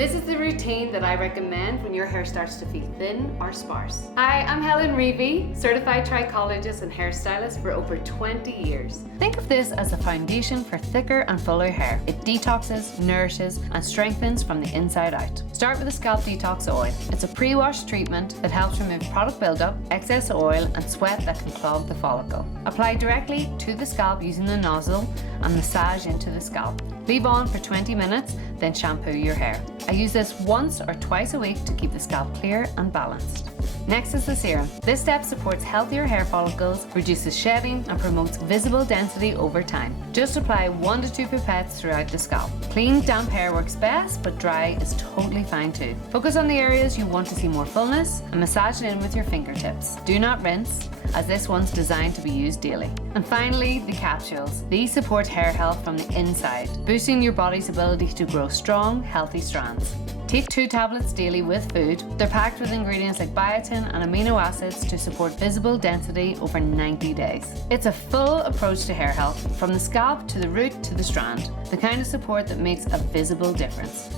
This is the routine that I recommend when your hair starts to feel thin or sparse. Hi, I'm Helen Reavey, certified trichologist and hairstylist for over 20 years. Think of this as the foundation for thicker and fuller hair. It detoxes, nourishes, and strengthens from the inside out. Start with the Scalp Detox Oil. It's a pre-wash treatment that helps remove product buildup, excess oil, and sweat that can clog the follicle. Apply directly to the scalp using the nozzle and massage into the scalp. Leave on for 20 minutes, then shampoo your hair. I use this once or twice a week to keep the scalp clear and balanced. Next is the serum. This step supports healthier hair follicles, reduces shedding, and promotes visible density over time. Just apply 1 to 2 pipettes throughout the scalp. Clean, damp hair works best, but dry is totally fine too. Focus on the areas you want to see more fullness and massage it in with your fingertips. Do not rinse, as this one's designed to be used daily. And finally, the capsules. These support hair health from the inside, boosting your body's ability to grow strong, healthy strands. Take 2 tablets daily with food. They're packed with ingredients like biotin and amino acids to support visible density over 90 days. It's a full approach to hair health, from the scalp to the root to the strand, the kind of support that makes a visible difference.